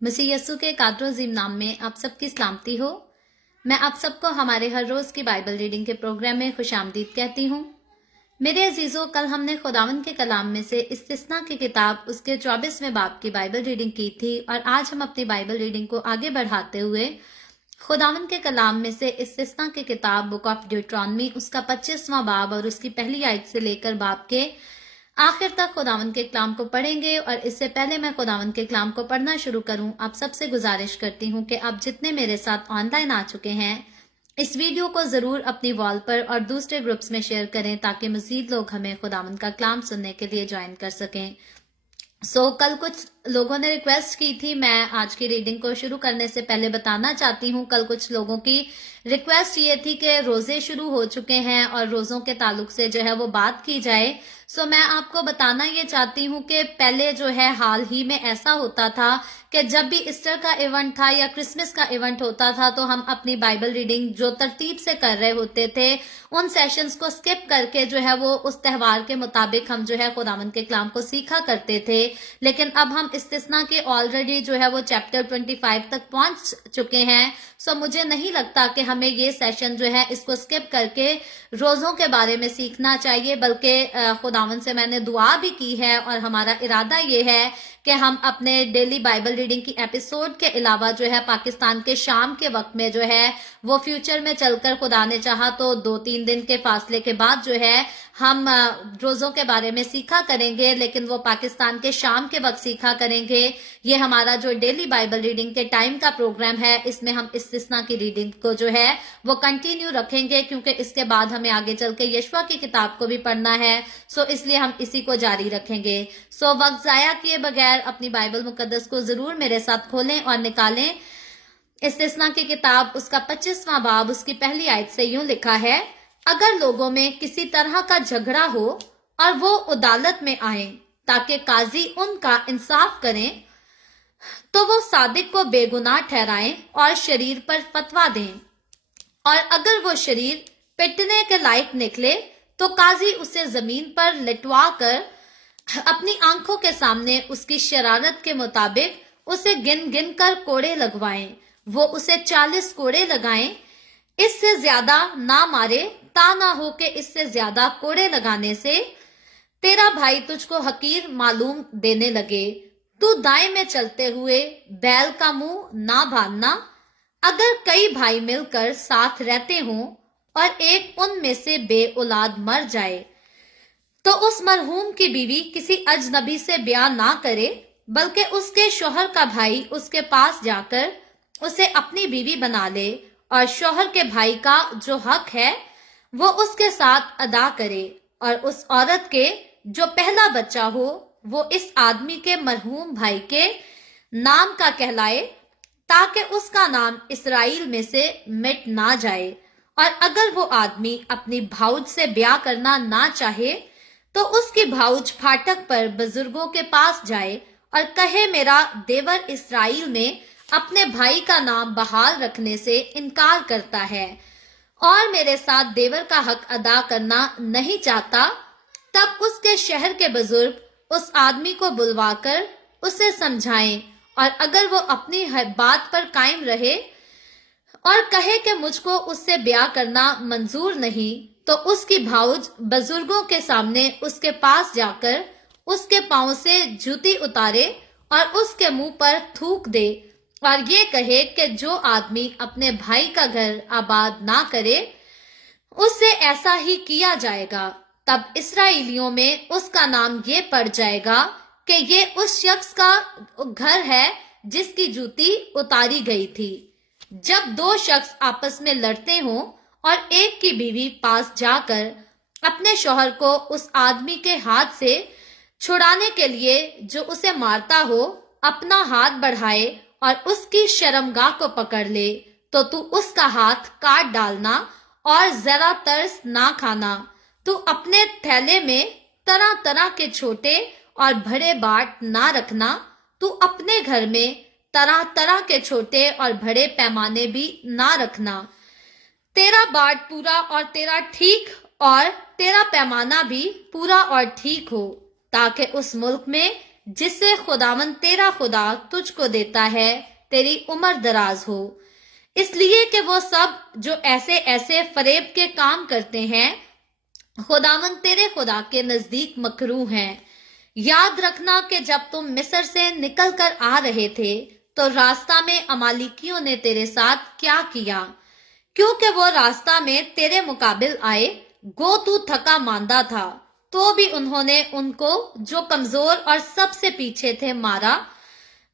मसीह यस्सु के कादर अजीम नाम में आप सबकी सलामती हो। मैं आप सबको हमारे हर रोज की बाइबल रीडिंग के प्रोग्राम में खुशामदीद कहती हूँ। मेरे अजीजों, कल हमने खुदावंद के कलाम में से इस्तिस्ना की किताब उसके 24वें बाब की बाइबल रीडिंग की थी और आज हम अपनी बाइबल रीडिंग को आगे बढ़ाते हुए खुदावंद के कलाम में से इस्तिस्ना की किताब बुक ऑफ ड्यूट्रॉनमी उसका 25वां बाब और उसकी पहली आयत से लेकर बाब के आखिर तक खुदावंद के कलाम को पढ़ेंगे। और इससे पहले मैं खुदावंद के कलाम को पढ़ना शुरू करूं, आप सबसे गुजारिश करती हूं कि आप जितने मेरे साथ ऑनलाइन आ चुके हैं इस वीडियो को जरूर अपनी वॉल पर और दूसरे ग्रुप्स में शेयर करें ताकि मजीद लोग हमें खुदावंद का कलाम सुनने के लिए ज्वाइन कर सकें। कल कुछ लोगों ने रिक्वेस्ट की थी, मैं आज की रीडिंग को शुरू करने से पहले बताना चाहती हूँ। कल कुछ लोगों की रिक्वेस्ट ये थी कि रोजे शुरू हो चुके हैं और रोजों के ताल्लुक से जो है वो बात की जाए। मैं आपको बताना ये चाहती हूँ कि पहले जो है हाल ही में ऐसा होता था कि जब भी ईस्टर का इवेंट था या क्रिसमस का इवेंट होता था तो हम अपनी बाइबल रीडिंग जो तरतीब से कर रहे होते थे उन सेशंस को स्किप करके जो है वो उस त्यौहार के मुताबिक हम जो है खुदावंद के कलाम को सीखा करते थे। लेकिन अब हम इस्तिस्ना के ऑलरेडी जो है वो चैप्टर 25 तक पहुंच चुके हैं। मुझे नहीं लगता कि हमें ये सेशन जो है इसको स्किप करके रोजों के बारे में सीखना चाहिए, बल्कि खुदावंद से मैंने दुआ भी की है और हमारा इरादा ये है कि हम अपने डेली बाइबल रीडिंग की एपिसोड के अलावा जो है पाकिस्तान के शाम के वक्त में जो है वो फ्यूचर में चलकर खुदा ने चाहा तो 2-3 दिन के फासले के बाद जो है हम रोजों के बारे में सीखा करेंगे, लेकिन वो पाकिस्तान के शाम के वक्त सीखा करेंगे। ये हमारा जो डेली बाइबल रीडिंग के टाइम का प्रोग्राम है इसमें हम इस्तिस्ना की रीडिंग को जो है वो कंटिन्यू रखेंगे, क्योंकि इसके बाद हमें आगे चल के यशवा की किताब को भी पढ़ना है। इसलिए हम इसी को जारी रखेंगे। वक्त जाया किए बगैर अपनी बाइबल मुकद्दस को जरूर मेरे साथ खोलें और निकालें। इस्तिस्ना की किताब उसका 25वां बाब उसकी पहली आयत से यूं लिखा है, अगर लोगों में किसी तरह का झगड़ा हो और वो अदालत में आए ताकि काजी उनका इंसाफ करें तो वो सादिक को बेगुनाह ठहराएं और शरीर पर फतवा दें, और अगर वो शरीर पिटने के लायक निकले तो काजी उसे जमीन पर लिटवा कर अपनी आंखों के सामने उसकी शरारत के मुताबिक उसे गिन गिन कर कोड़े लगवाएं। वो उसे 40 कोड़े लगाएं, इससे ज्यादा ना मारे, ता ना हो के इससे ज्यादा कोड़े लगाने से तेरा भाई तुझको हकीर मालूम देने लगे। तू दाएं में चलते हुए बैल का मुंह ना बांधना। अगर कई भाई मिलकर साथ रहते हों और एक उनमें से बे औलाद मर जाए तो उस मरहूम की बीवी किसी अजनबी से ब्याह ना करे, बल्कि उसके शौहर का भाई उसके पास जाकर उसे अपनी बीवी बना ले और शौहर के भाई का जो हक है वो उसके साथ अदा करे, और उस औरत के जो पहला बच्चा हो वो इस आदमी के मरहूम भाई के नाम का कहलाए, ताकि उसका नाम इसराइल में से मिट ना जाए। और अगर वो आदमी अपनी भाउज से ब्याह करना ना चाहे तो उसकी भाउज फाटक पर बुजुर्गों के पास जाए और कहे, मेरा देवर इसराइल में अपने भाई का नाम बहाल रखने से इनकार करता है और मेरे साथ देवर का हक अदा करना नहीं चाहता, तब उसके शहर के बुजुर्ग उस आदमी को बुलवाकर उसे समझाएं, और अगर वो अपनी बात पर कायम रहे और कहे कि मुझको उससे ब्याह करना मंजूर नहीं, तो उसकी भाउज बुजुर्गों के सामने उसके पास जाकर उसके पांव से जूती उतारे और उसके मुंह पर थूक दे और ये कहे कि जो आदमी अपने भाई का घर आबाद ना करे उससे ऐसा ही किया जाएगा। तब इसराइलियों में उसका नाम ये पड़ जाएगा कि ये उस शख्स का घर है जिसकी जूती उतारी गई थी। जब दो शख्स आपस में लड़ते हों और एक की बीवी पास जाकर अपने शौहर को उस आदमी के हाथ से छुड़ाने के लिए जो उसे मारता हो अपना हाथ बढ़ाए और उसकी शर्मगाह को पकड़ ले, तो तू उसका हाथ काट डालना और जरा तरस ना खाना। तू अपने थैले में तरह तरह के छोटे और बड़े बाट ना रखना। तू अपने घर में तरह तरह के छोटे और बड़े पैमाने भी ना रखना। तेरा बाट पूरा और तेरा ठीक और तेरा पैमाना भी पूरा और ठीक हो, ताकि उस मुल्क में जिससे खुदावन तेरा खुदा तुझको देता है तेरी उम्र दराज हो, इसलिए कि वो सब जो ऐसे ऐसे फरेब के काम करते हैं खुदावन तेरे खुदा के नजदीक मकरूह हैं। याद रखना कि जब तुम मिस्र से निकल कर आ रहे थे तो रास्ता में अमालिकियों ने तेरे साथ क्या किया, क्योंकि वो रास्ता में तेरे मुकाबिल आए, गो तू थका मांदा था, तो भी उन्होंने उनको जो कमजोर और सबसे पीछे थे मारा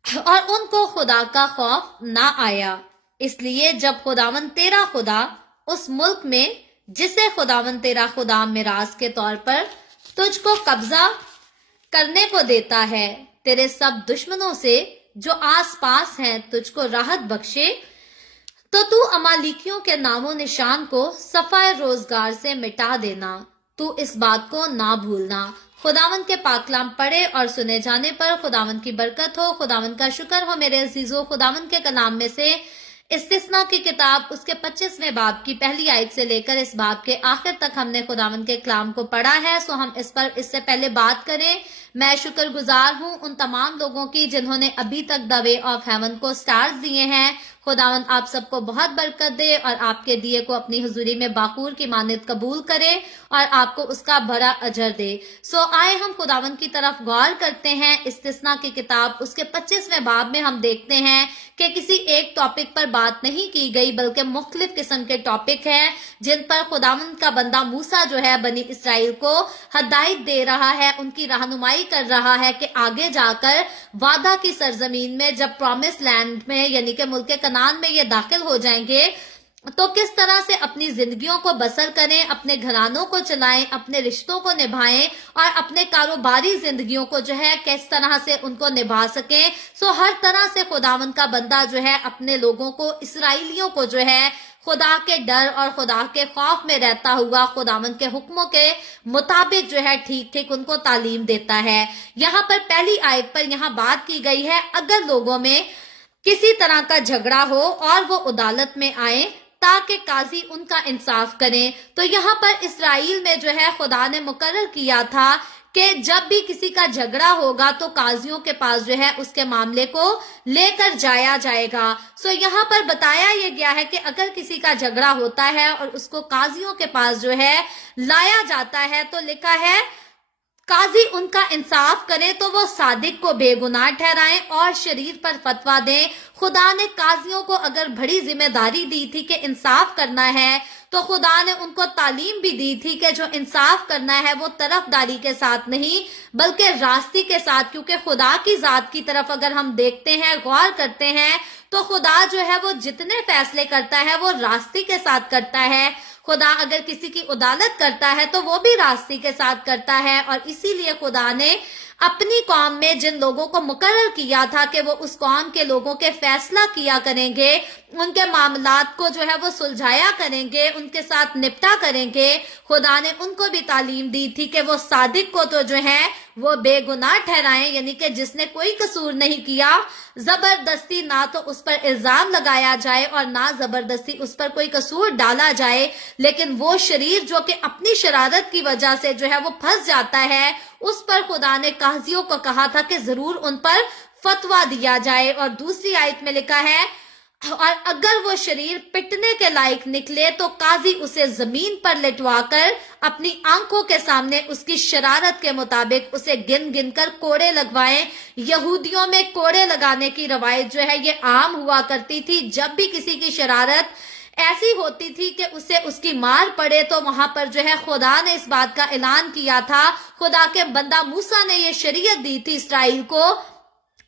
और उनको खुदा का खौफ ना आया। इसलिए जब खुदावन तेरा खुदा उस मुल्क में जिसे खुदावन तेरा खुदा मिरास के तौर पर तुझको कब्जा करने को देता है, तेरे सब दुश्मनों से जो आस पास हैं तुझको राहत बख्शे, तो तू अमालिकियों के नामो निशान को सफाए रोजगार से मिटा देना। तू इस बात को ना भूलना। खुदावन के पाकलाम पढ़े और सुने जाने पर खुदावन की बरकत हो। खुदावन का शुक्र हो मेरे अजीजों। खुदावन के कलाम में से इस्तिस्ना की किताब उसके 25वें बाब की पहली आयत से लेकर इस बाब के आखिर तक हमने खुदावन के कलाम को पढ़ा है। सो हम इस पर इससे पहले बात करें। मैं शुक्रगुजार हूं उन तमाम लोगों की जिन्होंने अभी तक द वे ऑफ हेवन को स्टार्स दिए हैं। खुदावन आप सबको बहुत बरकत दे और आपके दिए को अपनी हुजूरी में बाखूर की मानित कबूल करे और आपको उसका बड़ा अजर दे। सो आए हम खुदावन की तरफ गौर करते हैं। इस्तिस्ना की किताब उसके 25वें बाब में हम देखते हैं कि किसी एक टॉपिक पर बात नहीं की गई बल्कि मुख्तलिफ किस्म के टॉपिक हैं जिन पर खुदावन का बंदा मूसा जो है बनी इसराइल को हदायत दे रहा है, उनकी रहनुमाई कर रहा है कि आगे जाकर वादा की सरजमीन में जब प्रॉमिस लैंड में यानी कि मुल्क कनान में ये दाखिल हो जाएंगे तो किस तरह से अपनी जिंदगियों को बसर करें, अपने घरानों को चलाएं, अपने रिश्तों को निभाएं और अपने कारोबारी जिंदगियों को जो है किस तरह से उनको निभा सकें। सो हर तरह से खुदावन का बंदा जो है अपने लोगों को, इसराइलियों को जो है खुदा के डर और खुदा के खौफ में रहता हुआ खुदावन के हुक्मों के मुताबिक जो है ठीक ठीक उनको तालीम देता है। यहाँ पर पहली आयत पर यहाँ बात की गई है, अगर लोगों में किसी तरह का झगड़ा हो और वो अदालत में आए ताकि काजी उनका इंसाफ करें। तो यहाँ पर इसराइल में जो है खुदा ने मुकर्रर किया था कि जब भी किसी का झगड़ा होगा तो काजियों के पास जो है उसके मामले को लेकर जाया जाएगा। सो यहाँ पर बताया यह गया है कि अगर किसी का झगड़ा होता है और उसको काजियों के पास जो है लाया जाता है तो लिखा है काजी उनका इंसाफ करें तो वो सादिक को बेगुनाह ठहराएं और शरीर पर फतवा दें। खुदा ने काजियों को अगर बड़ी जिम्मेदारी दी थी कि इंसाफ करना है तो खुदा ने उनको तालीम भी दी थी कि जो इंसाफ करना है वो तरफदारी के साथ नहीं बल्कि रास्ते के साथ, क्योंकि खुदा की जात की तरफ अगर हम देखते हैं, गौर करते हैं तो खुदा जो है वो जितने फैसले करता है वो रास्ते के साथ करता है। खुदा अगर किसी की अदालत करता है तो वो भी रास्ते के साथ करता है और इसीलिए खुदा ने अपनी कौम में जिन लोगों को मुकर्रर किया था कि वो उस कौम के लोगों के फैसला किया करेंगे, उनके मामलात को जो है वो सुलझाया करेंगे, उनके साथ निपटा करेंगे, खुदा ने उनको भी तालीम दी थी कि वो सादिक को तो जो है वो बेगुनाह ठहराएं, यानी कि जिसने कोई कसूर नहीं किया जबरदस्ती ना तो उस पर इल्जाम लगाया जाए और ना जबरदस्ती उस पर कोई कसूर डाला जाए, लेकिन वो शरीर जो कि अपनी शरारत की वजह से जो है वो फंस जाता है उस पर खुदा ने काजियों को कहा था कि जरूर उन पर फतवा दिया जाए। और दूसरी आयत में लिखा है और अगर वो शरीर पिटने के लायक निकले तो काजी उसे जमीन पर लिटवाकर अपनी आंखों के सामने उसकी शरारत के मुताबिक उसे गिन गिन कर कोड़े लगवाएं। यहूदियों में कोड़े लगाने की रवायत जो है ये आम हुआ करती थी। जब भी किसी की शरारत ऐसी होती थी कि उसे उसकी मार पड़े तो वहां पर जो है खुदा ने इस बात का ऐलान किया था, खुदा के बंदा मूसा ने ये शरीयत दी थी इसराइल को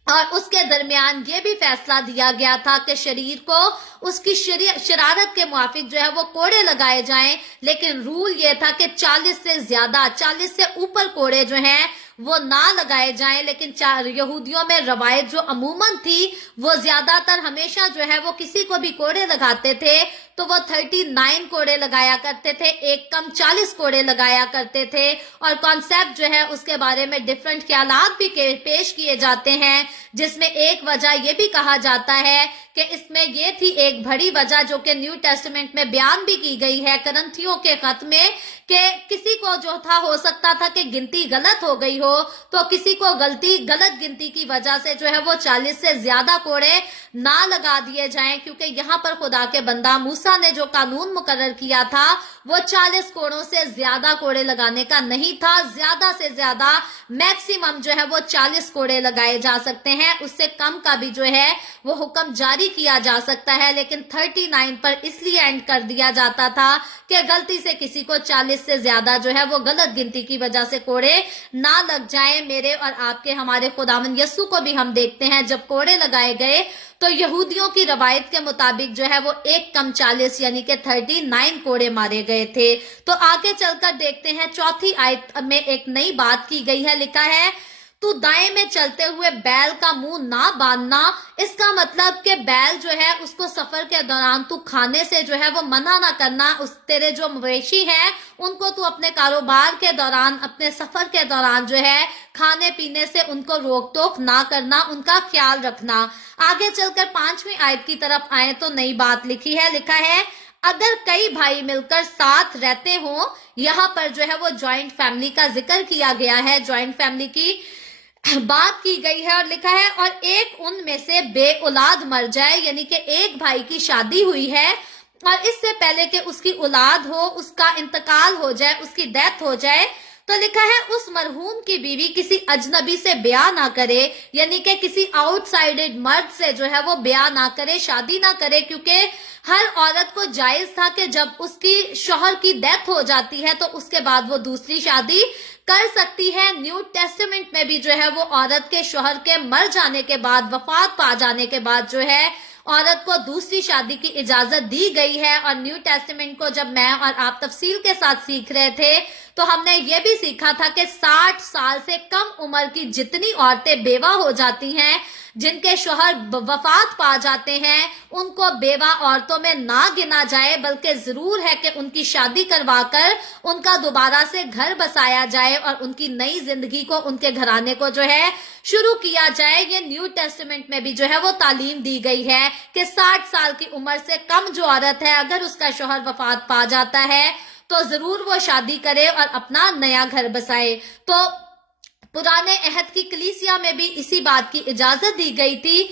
और उसके दरमियान ये भी फैसला दिया गया था कि शरीर को उसकी शरारत के मुआफिक जो है वो कोड़े लगाए जाएं, लेकिन रूल ये था कि 40 से ज्यादा, 40 से ऊपर कोड़े जो हैं वो ना लगाए जाएं। लेकिन यहूदियों में रवायत जो अमूमन थी वो ज्यादातर हमेशा जो है वो किसी को भी कोड़े लगाते थे तो वो 39 कोड़े लगाया करते थे, एक कम 40 कोड़े लगाया करते थे। और कॉन्सेप्ट जो है उसके बारे में डिफरेंट ख्यालात भी पेश किए जाते हैं, जिसमें एक वजह ये भी कहा जाता है कि इसमें ये थी एक एक बड़ी वजह जो कि न्यू टेस्टामेंट में बयान भी की गई है करंथियों के खत में, कि किसी को जो था हो सकता था कि गिनती गलत हो गई हो, तो किसी को गलत गिनती की वजह से जो है वो 40 से ज्यादा कोड़े ना लगा दिए जाएं, क्योंकि यहाँ पर खुदा के बंदा मूसा ने जो कानून मुकर्रर किया था वो 40 कोड़ों से ज्यादा कोड़े लगाने का नहीं था। ज्यादा से ज्यादा मैक्सिमम जो है वो 40 कोड़े लगाए जा सकते हैं, उससे कम का भी जो है वो हुक्म जारी किया जा सकता है। लेकिन 39 पर इसलिए एंड कर दिया जाता था कि गलती से किसी को 40 से ज्यादा जो है वो गलत गिनती की वजह से कोड़े ना लग जाएं। मेरे और आपके हमारे खुदावन यस्सु को भी हम देखते हैं जब कोड़े लगाए गए तो यहूदियों की रवायत के मुताबिक जो है वो 1 कम 40 यानी कि 39 कोड़े मारे गए थे। तो आगे चलकर देखते हैं चौथी आयत में एक नई बात की गई है। लिखा है, तू दाएं में चलते हुए बैल का मुंह ना बांधना। इसका मतलब कि बैल जो है उसको सफर के दौरान तू खाने से जो है वो मना ना करना। उस तेरे जो मवेशी हैं उनको तू अपने कारोबार के दौरान, अपने सफर के दौरान जो है खाने पीने से उनको रोक टोक ना करना, उनका ख्याल रखना। आगे चलकर 5वीं आयत की तरफ आए तो नई बात लिखी है। लिखा है, अगर कई भाई मिलकर साथ रहते हों, यहाँ पर जो है वो ज्वाइंट फैमिली का जिक्र किया गया है, ज्वाइंट फैमिली की बात की गई है। और लिखा है, और एक उनमें से बे औलाद मर जाए, यानी कि एक भाई की शादी हुई है और इससे पहले कि उसकी औलाद हो, उसका इंतकाल हो जाए, उसकी डेथ हो जाए, तो लिखा है उस मरहूम की बीवी किसी अजनबी से ब्याह ना करे, यानी कि किसी आउटसाइडेड मर्द से जो है वो ब्याह ना करे, शादी ना करे, क्योंकि हर औरत को जायज था कि जब उसकी शौहर की डेथ हो जाती है तो उसके बाद वो दूसरी शादी कर सकती है। न्यू टेस्टामेंट में भी जो है वो औरत के शौहर के मर जाने के बाद, वफात पा जाने के बाद जो है औरत को दूसरी शादी की इजाजत दी गई है। और न्यू टेस्टामेंट को जब मैं और आप तफसील के साथ सीख रहे थे तो हमने ये भी सीखा था कि 60 साल से कम उम्र की जितनी औरतें बेवा हो जाती हैं, जिनके शौहर वफात पा जाते हैं, उनको बेवा औरतों में ना गिना जाए, बल्कि जरूर है कि उनकी शादी करवाकर उनका दोबारा से घर बसाया जाए और उनकी नई जिंदगी को, उनके घराने को जो है शुरू किया जाए। ये न्यू टेस्टामेंट में भी जो है वो तालीम दी गई है कि 60 साल की उम्र से कम जो औरत है, अगर उसका शौहर वफात पा जाता है तो जरूर वो शादी करे और अपना नया घर बसाए। तो पुराने अहद की कलीसिया में भी इसी बात की इजाजत दी गई थी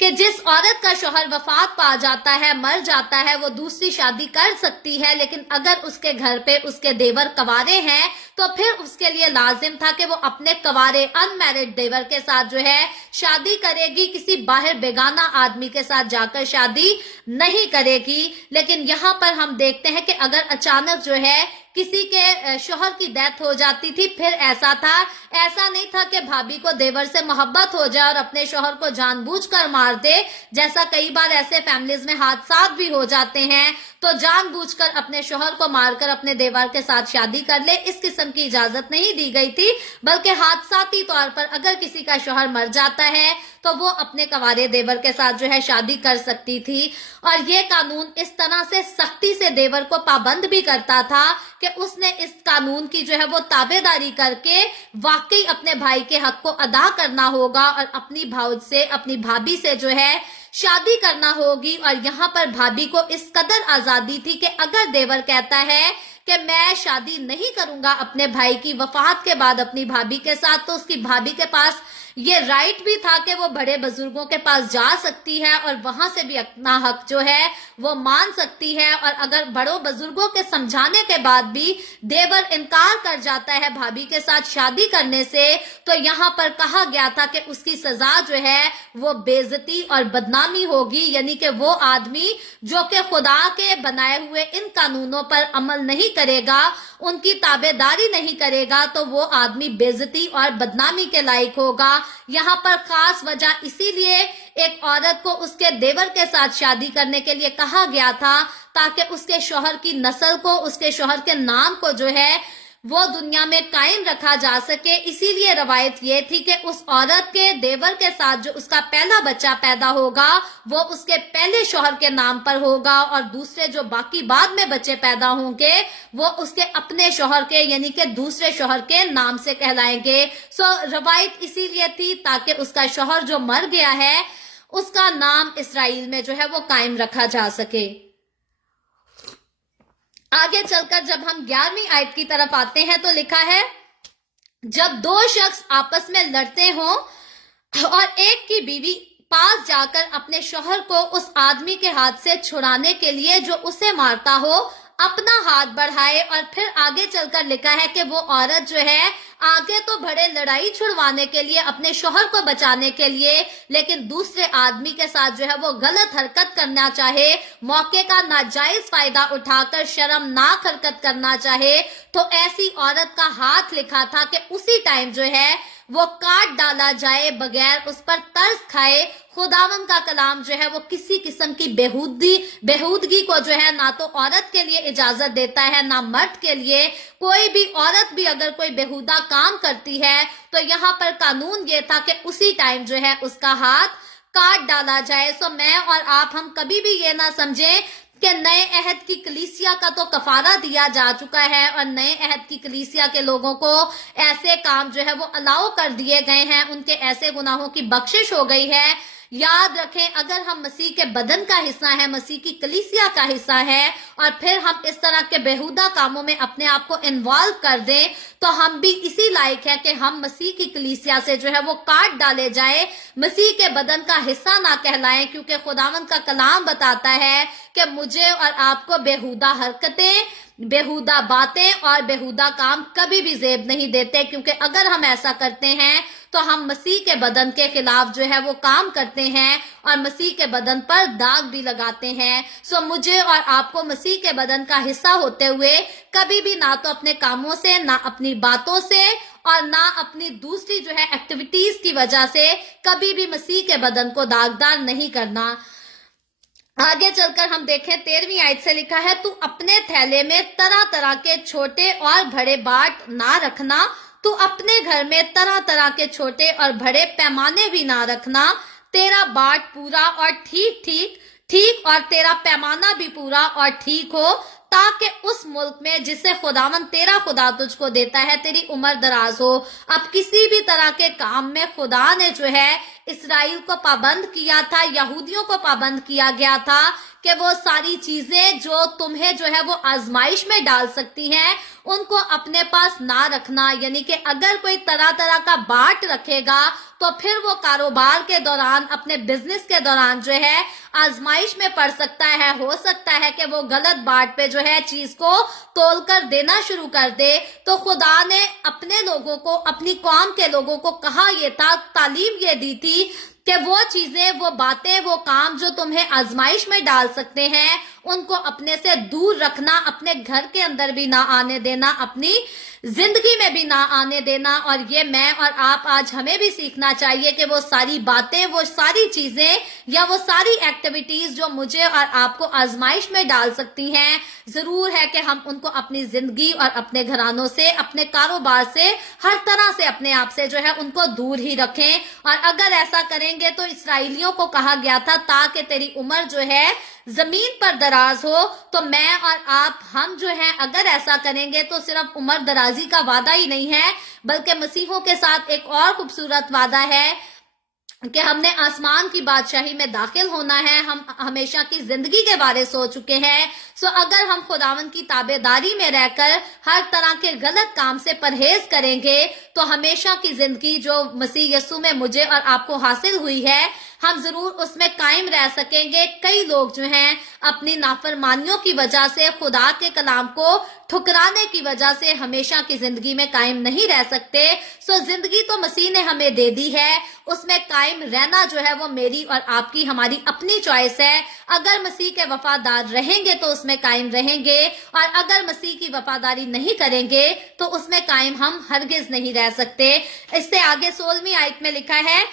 कि जिस औरत का शौहर वफात पा जाता है, मर जाता है, वो दूसरी शादी कर सकती है, लेकिन अगर उसके घर पे उसके देवर कवारे हैं तो फिर उसके लिए लाजिम था कि वो अपने कवारे अनमैरिड देवर के साथ जो है शादी करेगी, किसी बाहर बेगाना आदमी के साथ जाकर शादी नहीं करेगी। लेकिन यहाँ पर हम देखते हैं कि अगर अचानक जो है किसी के शौहर की डेथ हो जाती थी, फिर ऐसा नहीं था कि भाभी को देवर से मोहब्बत हो जाए और अपने शौहर को जानबूझकर मार दे, जैसा कई बार ऐसे फैमिलीज में हादसात भी हो जाते हैं, तो जानबूझकर अपने शौहर को मारकर अपने देवर के साथ शादी कर ले, इस किस्म की इजाजत नहीं दी गई थी। बल्कि हादसाती तौर पर अगर किसी का शौहर मर जाता है तो वो अपने कवारे देवर के साथ जो है शादी कर सकती थी। और ये कानून इस तरह से सख्ती से देवर को पाबंद भी करता था कि उसने इस कानून की जो है वो ताबेदारी करके वाकई अपने भाई के हक को अदा करना होगा और अपनी भाउज से, अपनी भाभी से जो है शादी करना होगी। और यहाँ पर भाभी को इस कदर आजादी थी कि अगर देवर कहता है कि मैं शादी नहीं करूंगा अपने भाई की वफात के बाद अपनी भाभी के साथ, तो उसकी भाभी के पास ये राइट भी था कि वो बड़े बुजुर्गों के पास जा सकती है और वहां से भी अपना हक जो है वो मान सकती है। और अगर बड़ों बुजुर्गों के समझाने के बाद भी देवर इनकार कर जाता है भाभी के साथ शादी करने से, तो यहाँ पर कहा गया था कि उसकी सजा जो है वो बेइज्जती और बदनामी होगी, यानी कि वो आदमी जो कि खुदा के बनाए हुए इन कानूनों पर अमल नहीं करेगा, उनकी ताबेदारी नहीं करेगा, तो वो आदमी बेइज्जती और बदनामी के लायक होगा। यहाँ पर खास वजह इसीलिए एक औरत को उसके देवर के साथ शादी करने के लिए कहा गया था ताकि उसके शौहर की नस्ल को, उसके शौहर के नाम को जो है वो दुनिया में कायम रखा जा सके। इसीलिए रवायत ये थी कि उस औरत के देवर के साथ जो उसका पहला बच्चा पैदा होगा वो उसके पहले शौहर के नाम पर होगा और दूसरे जो बाकी बाद में बच्चे पैदा होंगे वो उसके अपने शौहर के, यानी कि दूसरे शौहर के नाम से कहलाएंगे। रवायत इसीलिए थी ताकि उसका शौहर जो मर गया है उसका नाम इसराइल में जो है वो कायम रखा जा सके। आगे चलकर जब हम 11वीं आयत की तरफ आते हैं तो लिखा है, जब दो शख्स आपस में लड़ते हों और एक की बीवी पास जाकर अपने शौहर को उस आदमी के हाथ से छुड़ाने के लिए जो उसे मारता हो अपना हाथ बढ़ाए, और फिर आगे चलकर लिखा है कि वो औरत जो है आगे तो बढ़े लड़ाई छुड़वाने के लिए, अपने शौहर को बचाने के लिए, लेकिन दूसरे आदमी के साथ जो है वो गलत हरकत करना चाहे, मौके का नाजायज फायदा उठाकर शर्मनाक हरकत करना चाहे, तो ऐसी औरत का हाथ लिखा था कि उसी टाइम जो है वो काट डाला जाए बगैर उस पर तरस खाए। खुदावन का कलाम जो है वो किसी किस्म की बेहूदगी को जो है ना तो औरत के लिए इजाजत देता है ना मर्द के लिए। कोई भी औरत भी अगर कोई बेहुदा काम करती है तो यहाँ पर कानून ये था कि उसी टाइम जो है उसका हाथ काट डाला जाए। सो मैं और आप हम कभी भी ये ना समझें कि नए अहद की कलीसिया का तो कफारा दिया जा चुका है और नए अहद की कलीसिया के लोगों को ऐसे काम जो है वो अलाउ कर दिए गए हैं, उनके ऐसे गुनाहों की बख्शिश हो गई है। याद रखें, अगर हम मसीह के बदन का हिस्सा है, मसीह की कलीसिया का हिस्सा है, और फिर हम इस तरह के बेहुदा कामों में अपने आप को इन्वॉल्व कर दें, तो हम भी इसी लायक है कि हम मसीह की कलीसिया से जो है वो काट डाले जाए, मसीह के बदन का हिस्सा ना कहलाएं, क्योंकि खुदावंद का कलाम बताता है कि मुझे और आपको बेहुदा हरकतें, बेहुदा बातें और बेहुदा काम कभी भी जेब नहीं देते, क्योंकि अगर हम ऐसा करते हैं तो हम मसीह के बदन के खिलाफ जो है वो काम करते हैं और मसीह के बदन पर दाग भी लगाते हैं। सो मुझे और आपको मसीह के बदन का हिस्सा होते हुए कभी भी ना तो अपने कामों से, ना अपनी बातों से और ना अपनी दूसरी जो है एक्टिविटीज की वजह से कभी भी मसीह के बदन को दागदार नहीं करना। आगे चलकर हम देखें 13वीं आयत से लिखा है, तू अपने थैले में तरह तरह के छोटे और बड़े बाट ना रखना, तू अपने घर में तरह तरह के छोटे और बड़े पैमाने भी ना रखना, तेरा बाट पूरा और ठीक और तेरा पैमाना भी पूरा और ठीक हो, ताकि उस मुल्क में जिसे खुदावन तेरा खुदा तुझको देता है तेरी उम्र दराज हो। अब किसी भी तरह के काम में खुदा ने जो है इसराइल को पाबंद किया था, यहूदियों को पाबंद किया गया था कि वो सारी चीजें जो तुम्हें जो है वो आजमाइश में डाल सकती हैं उनको अपने पास ना रखना। यानी कि अगर कोई तरह तरह का बाट रखेगा तो फिर वो कारोबार के दौरान, अपने बिजनेस के दौरान जो है आजमाइश में पड़ सकता है। हो सकता है कि वो गलत बाट पे जो है चीज को तोल कर देना शुरू कर दे। तो खुदा ने अपने लोगों को, अपनी कौम के लोगों को कहा ये था, तालीम ये दी थी कि वो चीजें, वो बातें, वो काम जो तुम्हें आजमाइश में डाल सकते हैं उनको अपने से दूर रखना, अपने घर के अंदर भी ना आने देना, अपनी जिंदगी में भी ना आने देना। और ये मैं और आप आज हमें भी सीखना चाहिए कि वो सारी बातें, वो सारी चीजें या वो सारी एक्टिविटीज जो मुझे और आपको आजमाइश में डाल सकती हैं, जरूर है कि हम उनको अपनी जिंदगी और अपने घरानों से, अपने कारोबार से, हर तरह से अपने आप से जो है उनको दूर ही रखें। और अगर ऐसा करेंगे तो इसराइलियों को कहा गया था ताकि तेरी उम्र जो है जमीन पर दराज हो। तो मैं और आप, हम जो है अगर ऐसा करेंगे तो सिर्फ उम्र दराजी का वादा ही नहीं है, बल्कि मसीहों के साथ एक और खूबसूरत वादा है कि हमने आसमान की बादशाही में दाखिल होना है। हम हमेशा की जिंदगी के बारे सोच चुके हैं। सो अगर हम खुदावन की ताबेदारी में रहकर हर तरह के गलत काम से परहेज करेंगे तो हमेशा की जिंदगी जो मसीह यीशु में मुझे और आपको हासिल हुई है, हम जरूर उसमें कायम रह सकेंगे। कई लोग जो हैं अपनी नाफरमानियों की वजह से, खुदा के कलाम को ठुकराने की वजह से हमेशा की जिंदगी में कायम नहीं रह सकते। सो जिंदगी तो मसीह ने हमें दे दी है, उसमें कायम रहना जो है वो मेरी और आपकी, हमारी अपनी चॉइस है। अगर मसीह के वफादार रहेंगे तो उसमें कायम रहेंगे, और अगर मसीह की वफादारी नहीं करेंगे तो उसमें कायम हम हरगिज नहीं रह सकते। इससे आगे 16वीं आयत में लिखा है,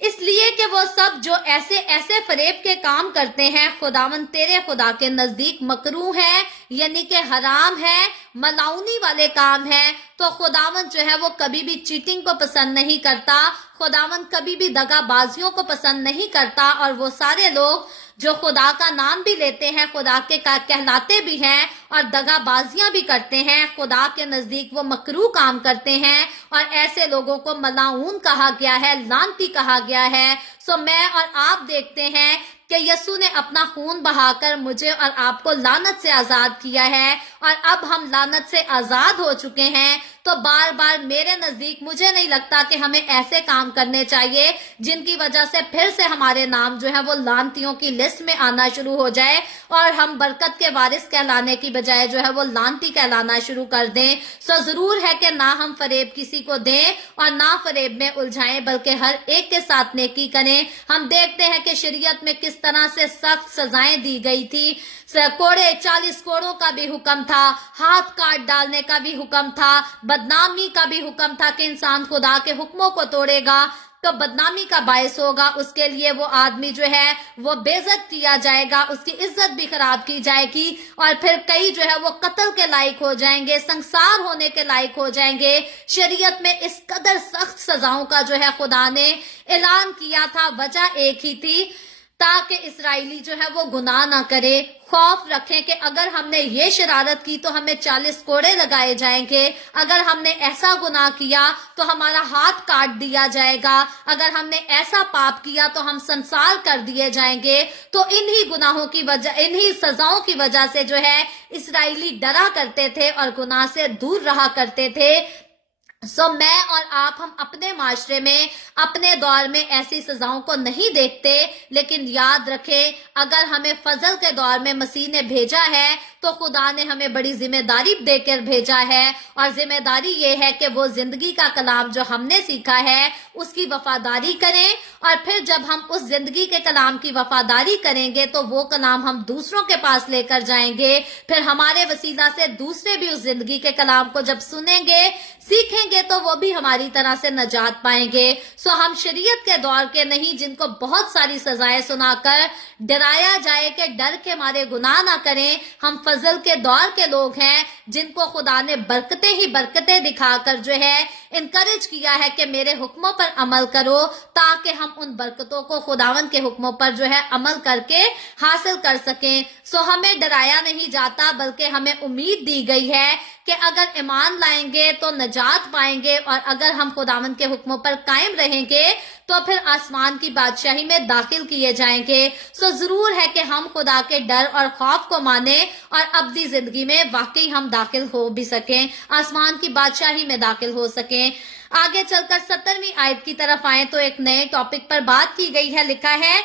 इसलिए कि वो सब जो ऐसे ऐसे फरेब के काम करते हैं खुदावन तेरे खुदा के नजदीक मकरूह है, यानी कि हराम है, मलाउनी वाले काम है। तो खुदावन जो है वो कभी भी चीटिंग को पसंद नहीं करता, खुदावन कभी भी दगाबाजियों को पसंद नहीं करता। और वो सारे लोग जो खुदा का नाम भी लेते हैं, खुदा के कहलाते भी हैं और दगाबाजियां भी करते हैं, खुदा के नजदीक वो मकरूह काम करते हैं और ऐसे लोगों को मलाऊन कहा गया है, लानती कहा गया है। सो मैं और आप देखते हैं कि यीशु ने अपना खून बहाकर मुझे और आपको लानत से आजाद किया है और अब हम लानत से आजाद हो चुके हैं। तो बार बार मेरे नजदीक मुझे नहीं लगता कि हमें ऐसे काम करने चाहिए जिनकी वजह से फिर से हमारे नाम जो है वो लानतियों की लिस्ट में आना शुरू हो जाए और हम बरकत के वारिस कहलाने की बजाय जो है वो लानती कहलाना शुरू कर दें। सो जरूर है कि ना हम फरेब किसी को दें और ना फरेब में उलझाएं, बल्कि हर एक के साथ नेकी करें। हम देखते हैं कि शरीयत में किस तरह से सख्त सजाएं दी गई थी। कोड़े 40 कोड़ों का भी हुक्म था, हाथ काट डालने का भी हुक्म था, बदनामी का भी हुक्म था कि इंसान खुदा के हुक्मों को तोड़ेगा तो बदनामी का बायस होगा, उसके लिए वो आदमी जो है वो बेइज्जत किया जाएगा, उसकी इज्जत भी खराब की जाएगी और फिर कई जो है वो कत्ल के लायक हो जाएंगे, संसार होने के लायक हो जाएंगे। शरीयत में इस कदर सख्त सजाओं का जो है खुदा ने ऐलान किया था, वजह एक ही थी ताकि इस्राएली जो है वो गुनाह ना करे, खौफ रखें कि अगर हमने ये शरारत की तो हमें 40 कोड़े लगाए जाएंगे, अगर हमने ऐसा गुनाह किया तो हमारा हाथ काट दिया जाएगा, अगर हमने ऐसा पाप किया तो हम संसार कर दिए जाएंगे। तो इन्हीं गुनाहों की वजह, इन्हीं सजाओं की वजह से जो है इस्राएली डरा करते थे और गुनाह से दूर रहा करते थे। सो मैं और आप, हम अपने माशरे में, अपने दौर में ऐसी सजाओं को नहीं देखते, लेकिन याद रखें अगर हमें फजल के दौर में मसीह ने भेजा है तो खुदा ने हमें बड़ी जिम्मेदारी देकर भेजा है और जिम्मेदारी ये है कि वो जिंदगी का कलाम जो हमने सीखा है उसकी वफादारी करें और फिर जब हम उस जिंदगी के कलाम की वफादारी करेंगे तो वो कलाम हम दूसरों के पास लेकर जाएंगे, फिर हमारे वसीला से दूसरे भी उस जिंदगी के कलाम को जब सुनेंगे, सीखेंगे तो वो भी हमारी तरह से नजात पाएंगे। सो हम शरीयत के दौर के नहीं जिनको बहुत सारी सजाएं सुनाकर डराया जाए कि डर के मारे गुनाह ना करें। हम फजल के दौर के लोग हैं जिनको खुदा ने बरकतें ही बरकतें दिखाकर जो है इनकरेज किया है कि मेरे हुक्मों पर अमल करो, ताकि हम उन बरकतों को खुदावन के हुक्मों पर जो है अमल करके हासिल कर सकें। सो हमें डराया नहीं जाता, बल्कि हमें उम्मीद दी गई है कि अगर ईमान लाएंगे तो नजात पाएंगे और अगर हम खुदावन के हुक्मों पर कायम रहेंगे तो फिर आसमान की बादशाही में दाखिल किए जाएंगे। सो जरूर है कि हम खुदा के डर और खौफ को माने और अब्दी जिंदगी में वाकई हम दाखिल हो भी सकें, आसमान की बादशाही में दाखिल हो सकें। आगे चलकर 17वीं आयत की तरफ आए तो एक नए टॉपिक पर बात की गई है। लिखा है,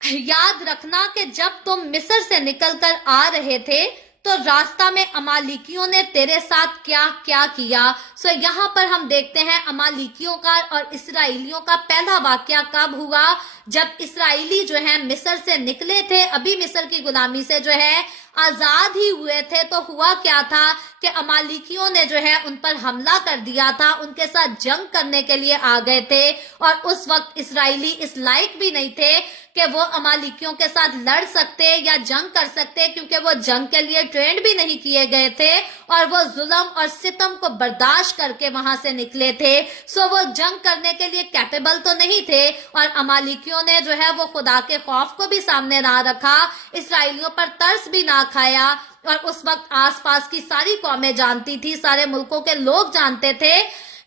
याद रखना कि जब तुम मिस्र से निकलकर आ रहे थे तो रास्ता में अमालिकियों ने तेरे साथ क्या क्या किया। सो यहाँ पर हम देखते हैं अमालिकियों का और इसराइलियों का पहला वाकया कब हुआ, जब इसराइली जो है मिस्र से निकले थे, अभी मिस्र की गुलामी से जो है आजाद ही हुए थे। तो हुआ क्या था कि अमालिकियों ने जो है उन पर हमला कर दिया था, उनके साथ जंग करने के लिए आ गए थे और उस वक्त इसराइली इस लायक भी नहीं थे कि वो अमालिकियों के साथ लड़ सकते या जंग कर सकते, क्योंकि वो जंग के लिए ट्रेंड भी नहीं किए गए थे और वो जुल्म और सितम को बर्दाश्त करके वहां से निकले थे। सो वो जंग करने के लिए कैपेबल तो नहीं थे और अमालिकियों ने जो है वो खुदा के खौफ को भी सामने ना रखा, इसराइलियों पर तरस भी ना खाया। और उस वक्त आसपास की सारी कौमें जानती थी, सारे मुल्कों के लोग जानते थे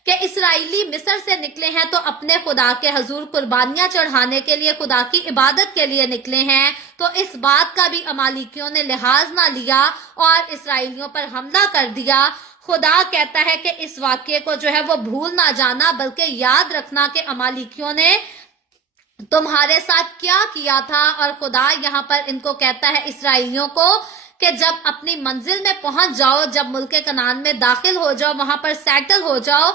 कि इसराइली मिस्र से निकले हैं तो अपने खुदा के हजूर कुर्बानियां चढ़ाने के लिए, खुदा की इबादत के लिए निकले हैं। तो इस बात का भी अमालिकियों ने लिहाज ना लिया और इसराइलियों पर हमला कर दिया। खुदा कहता है कि इस वाक्य को जो है वो भूल ना जाना, बल्कि याद रखना कि अमालिकियों ने तुम्हारे साथ क्या किया था। और खुदा यहाँ पर इनको कहता है इसराइलियों को कि जब अपनी मंजिल में पहुंच जाओ, जब मुल्क कनान में दाखिल हो जाओ, वहां पर सेटल हो जाओ,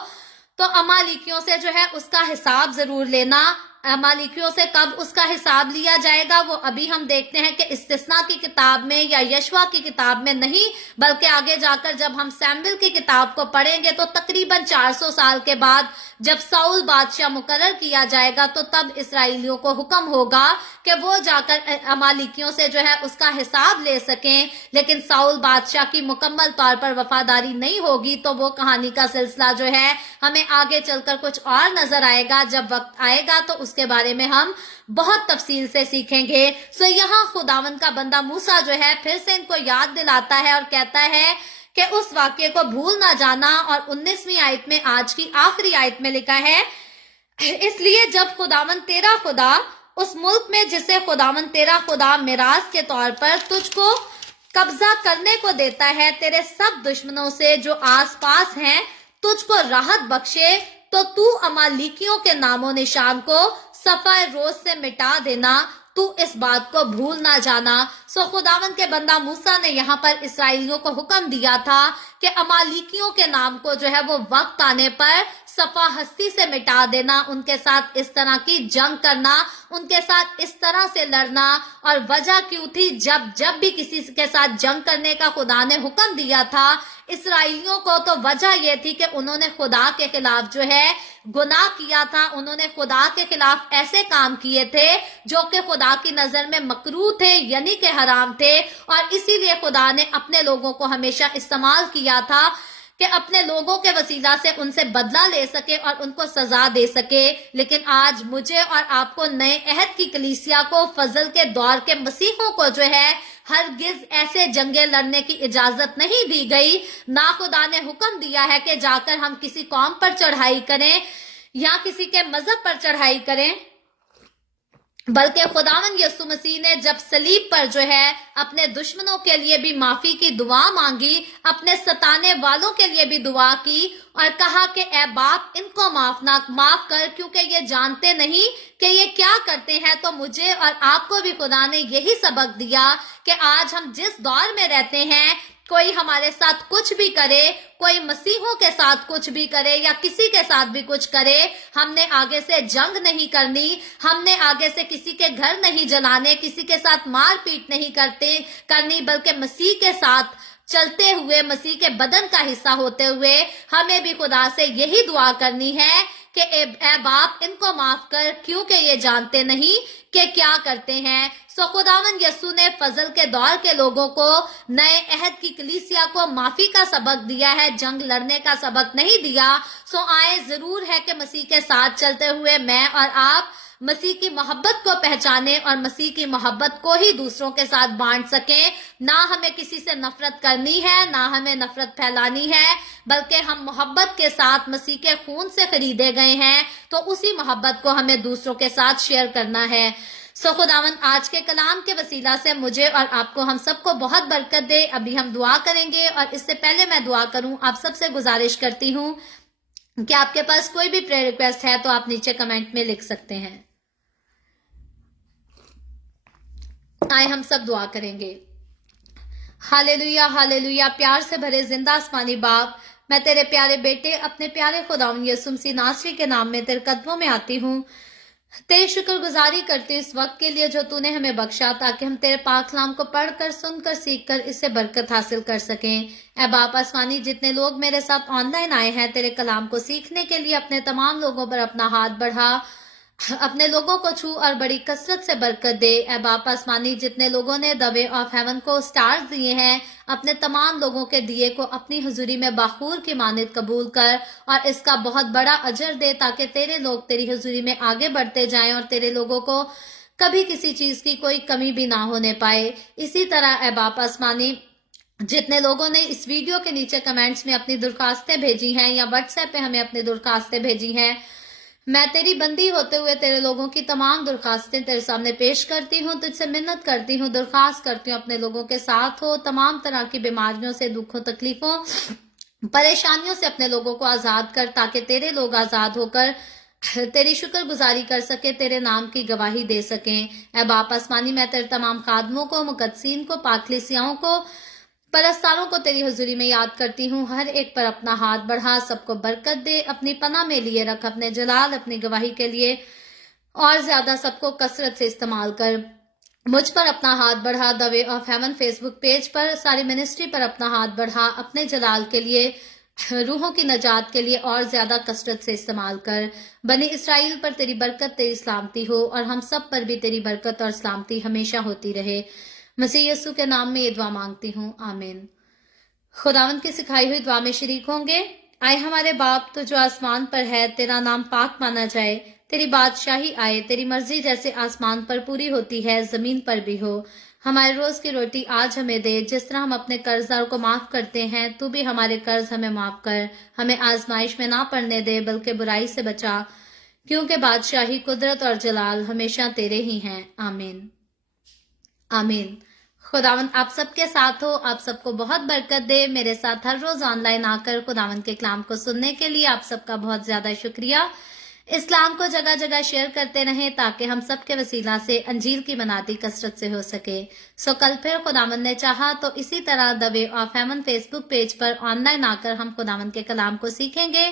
तो अमालिकियों से जो है उसका हिसाब जरूर लेना। अमालिकियों से कब उसका हिसाब लिया जाएगा वो अभी हम देखते हैं कि इस्तिस्ना की किताब में या यशवा की किताब में नहीं, बल्कि आगे जाकर जब हम सैमुएल की किताब को पढ़ेंगे तो तकरीबन 400 साल के बाद जब साउल बादशाह मुकर्रर किया जाएगा तो तब इसराइलियों को हुक्म होगा कि वो जाकर अमालिकियों से जो है उसका हिसाब ले सकें। लेकिन साउल बादशाह की मुकम्मल तौर पर वफादारी नहीं होगी तो वो कहानी का सिलसिला जो है हमें आगे चलकर कुछ और नजर आएगा। जब वक्त आएगा तो उसके बारे में हम बहुत तफसील से सीखेंगे। सो यहाँ खुदावंद का बंदा मूसा जो है फिर से इनको याद दिलाता है और कहता है कि उस वाक्य को भूल ना जाना। और 19वीं आयत में, आज की आखिरी आयत में लिखा है, इसलिए जब खुदावंद तेरा खुदा उस मुल्क में जिसे खुदावंद तेरा खुदा मिरास के तौर पर तुझको कब्जा करने को देता है, तेरे सब दुश्मनों से जो आसपास हैं तुझको राहत बख्शे, तो तू अमालिकियों के नामो निशान को सफाए रोज से मिटा देना, तू इस बात को भूल ना जाना। सो खुदावंद के बंदा मूसा ने यहाँ पर इसराइलियों को हुक्म दिया था कि अमालिकियों के नाम को जो है वो वक्त आने पर सफा हस्ती से मिटा देना, उनके साथ इस तरह की जंग करना, उनके साथ इस तरह से लड़ना। और वजह क्यों थी? जब भी किसी के साथ जंग करने का खुदा ने हुक्म दिया था इसराइलियों को, तो वजह यह थी कि उन्होंने खुदा के खिलाफ जो है गुनाह किया था, उन्होंने खुदा के खिलाफ ऐसे काम किए थे जो कि खुदा की नजर में मकरूह थे, यानी कि हराम थे। और इसीलिए खुदा ने अपने लोगों को हमेशा इस्तेमाल किया था कि अपने लोगों के वसीला से उनसे बदला ले सके और उनको सजा दे सके। लेकिन आज मुझे और आपको नए अहद की कलीसिया को, फजल के दौर के मसीहों को जो है हरगिज ऐसे जंगे लड़ने की इजाजत नहीं दी गई। ना खुदा ने हुक्म दिया है कि जाकर हम किसी कौम पर चढ़ाई करें या किसी के मजहब पर चढ़ाई करें, बल्कि खुदावंद यीशु मसीह ने जब सलीब पर जो है अपने दुश्मनों के लिए भी माफी की दुआ मांगी, अपने सताने वालों के लिए भी दुआ की और कहा कि ऐ बाप इनको माफ कर, क्योंकि ये जानते नहीं कि ये क्या करते हैं। तो मुझे और आपको भी खुदा ने यही सबक दिया कि आज हम जिस दौर में रहते हैं, कोई हमारे साथ कुछ भी करे, कोई मसीहों के साथ कुछ भी करे या किसी के साथ भी कुछ करे, हमने आगे से जंग नहीं करनी, हमने आगे से किसी के घर नहीं जलाने, किसी के साथ मारपीट नहीं करनी, बल्कि मसीह के साथ चलते हुए, मसीह के बदन का हिस्सा होते हुए हमें भी खुदा से यही दुआ करनी है कि ए बाप इनको माफ कर, क्योंकि ये जानते नहीं कि क्या करते हैं। सो खुदावंद यीशु ने फजल के दौर के लोगों को, नए अहद की कलीसिया को माफी का सबक दिया है, जंग लड़ने का सबक नहीं दिया। सो आए जरूर है कि मसीह के साथ चलते हुए मैं और आप मसीह की मोहब्बत को पहचाने और मसीह की मोहब्बत को ही दूसरों के साथ बांट सकें। ना हमें किसी से नफरत करनी है, ना हमें नफरत फैलानी है, बल्कि हम मोहब्बत के साथ मसीह के खून से खरीदे गए हैं, तो उसी मोहब्बत को हमें दूसरों के साथ शेयर करना है। सो खुदावंद आज के कलाम के वसीला से मुझे और आपको, हम सबको बहुत बरकत दे। अभी हम दुआ करेंगे और इससे पहले मैं दुआ करूं, आप सबसे गुजारिश करती हूं कि आपके पास कोई भी प्रेयर रिक्वेस्ट है तो आप नीचे कमेंट में लिख सकते हैं। आए हम सब दुआ करेंगे। Hallelujah hallelujah. प्यार से भरे जिंदा आसमानी बाप, मैं तेरे प्यारे बेटे अपने प्यारे खुदावंद यीशु मसीह नासरी के नाम में तेरे कदमों में आती हूँ। तेरी शुक्रगुजारी करते इस वक्त के लिए जो तूने हमें बख्शा, ताकि हम तेरे पाक कलाम को पढ़कर, सुनकर, सीखकर इससे बरकत हासिल कर सकें। ऐ बाप आसमानी, जितने लोग मेरे साथ ऑनलाइन आए हैं तेरे कलाम को सीखने के लिए, अपने तमाम लोगों पर अपना हाथ बढ़ा, अपने लोगों को छू और बड़ी कसरत से बरकत दे। ऐ बाप आसमानी, जितने लोगों ने द वे ऑफ हेवन को स्टार्स दिए हैं, अपने तमाम लोगों के दिए को अपनी हुजूरी में बाखूर की मानित कबूल कर और इसका बहुत बड़ा अजर दे, ताकि तेरे लोग तेरी हुजूरी में आगे बढ़ते जाएं और तेरे लोगों को कभी किसी चीज की कोई कमी भी ना होने पाए। इसी तरह ऐ बाप आसमानी, जितने लोगों ने इस वीडियो के नीचे कमेंट्स में अपनी दरखास्तें भेजी हैं या व्हाट्सएप पे हमें अपनी दरखास्तें भेजी हैं, मैं तेरी बंदी होते हुए तेरे लोगों की तमाम दरखास्तें तेरे सामने पेश करती हूँ, तुझसे मिन्नत करती हूँ, दरखास्त करती हूँ, अपने लोगों के साथ हो, तमाम तरह की बीमारियों से, दुखों, तकलीफों, परेशानियों से अपने लोगों को आजाद कर, ताकि तेरे लोग आजाद होकर तेरी शुक्रगुजारी कर सके, तेरे नाम की गवाही दे सकें। ऐ बाप आसमानी, मैं तेरे तमाम खादमों को, मुकद्दसीन को, पाकलिसियाओं को, परस्तारों को तेरी हुजूरी में याद करती हूँ। हर एक पर अपना हाथ बढ़ा, सबको बरकत दे, अपनी पनाह में लिए रख, अपने जलाल, अपनी गवाही के लिए और ज्यादा सबको कसरत से इस्तेमाल कर। मुझ पर अपना हाथ बढ़ा, the way of haven Facebook page पर, सारी मिनिस्ट्री पर अपना हाथ बढ़ा, अपने जलाल के लिए, रूहों की नजात के लिए और ज्यादा कसरत से इस्तेमाल कर। बनी इसराइल पर तेरी बरकत, तेरी सलामती हो और हम सब पर भी तेरी बरकत और सलामती हमेशा होती रहे। मसीह यीशु के नाम में ये दुआ मांगती हूँ, आमीन। खुदावंद की सिखाई हुई दुआ में शरीक होंगे। आए हमारे बाप, तो जो आसमान पर है, तेरा नाम पाक माना जाए, तेरी बादशाही आए, तेरी मर्जी जैसे आसमान पर पूरी होती है जमीन पर भी हो। हमारे रोज की रोटी आज हमें दे, जिस तरह हम अपने कर्जदार को माफ करते हैं तू भी हमारे कर्ज हमें माफ कर। हमें आजमाइश में ना पड़ने दे बल्कि बुराई से बचा, क्योंकि बादशाही, कुदरत और जलाल हमेशा तेरे ही हैं। आमीन आमीन। खुदावंद आप सबके साथ हो, आप सबको बहुत बरकत दे। मेरे साथ हर रोज ऑनलाइन आकर खुदावंद के कलाम को सुनने के लिए आप सबका बहुत ज्यादा शुक्रिया। इस्लाम को जगह जगह शेयर करते रहें ताकि हम सबके वसीला से अंजील की मनाती कसरत से हो सके। सो कल फिर खुदावंद ने चाहा तो इसी तरह the way of haven Facebook page पर ऑनलाइन आकर हम खुदावंद के कलाम को सीखेंगे।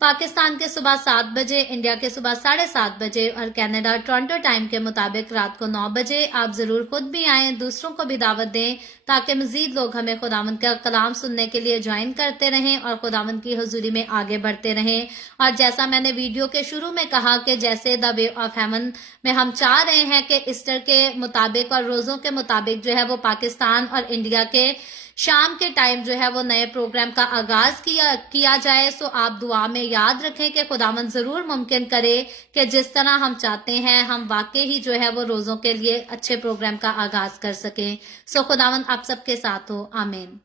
पाकिस्तान के सुबह 7 बजे, इंडिया के सुबह 7:30 बजे और कनाडा टोरंटो टाइम के मुताबिक रात को 9 बजे। आप जरूर खुद भी आएं, दूसरों को भी दावत दें ताकि मजीद लोग हमें खुदावंद का कलाम सुनने के लिए ज्वाइन करते रहें और खुदावंद की हुजूरी में आगे बढ़ते रहें। और जैसा मैंने वीडियो के शुरू में कहा कि जैसे द वे ऑफ हेवन में हम चाह रहे हैं कि ईस्टर के मुताबिक और रोजों के मुताबिक जो है वो पाकिस्तान और इंडिया के शाम के टाइम जो है वो नए प्रोग्राम का आगाज किया जाए। सो आप दुआ में याद रखें कि खुदावंद जरूर मुमकिन करे कि जिस तरह हम चाहते हैं हम वाकई ही जो है वो रोजों के लिए अच्छे प्रोग्राम का आगाज कर सकें। सो खुदावंद आप सबके साथ हो। आमीन।